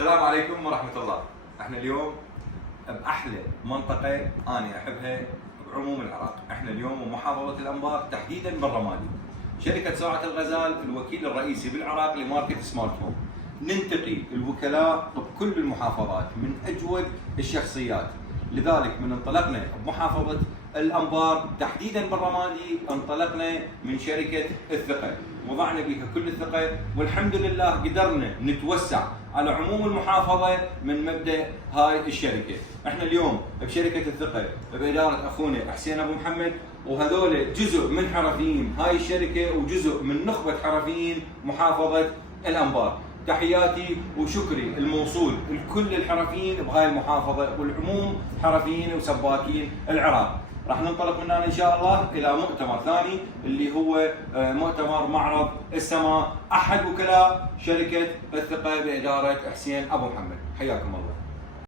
السلام عليكم ورحمة الله. احنا اليوم بأحلى منطقة أنا أحبها بعموم العراق. احنا اليوم بمحافظة الأنبار تحديدا بالرمادي. شركة ساعة الغزال الوكيل الرئيسي بالعراق لماركة سمارت هوم. ننتقي الوكلاء بكل المحافظات من أجود الشخصيات. لذلك من انطلقنا بمحافظة الأنبار تحديدا بالرمادي انطلقنا من شركة الثقة، وضعنا بها كل الثقة، والحمد لله قدرنا نتوسع على عموم المحافظة من مبدأ هاي الشركة. احنا اليوم بشركة الثقة بإدارة أخونا حسين أبو محمد، وهذول جزء من حرفيين هاي الشركة وجزء من نخبة حرفيين محافظة الأنبار. تحياتي وشكري الموصول لكل الحرفيين بهاي المحافظة والعموم حرفيين وسباكين العراق. راح ننطلق من هنا ان شاء الله الى مؤتمر ثاني اللي هو مؤتمر معرض السماء، احد وكلاء شركة الثقة بإدارة حسين أبو محمد. حياكم الله.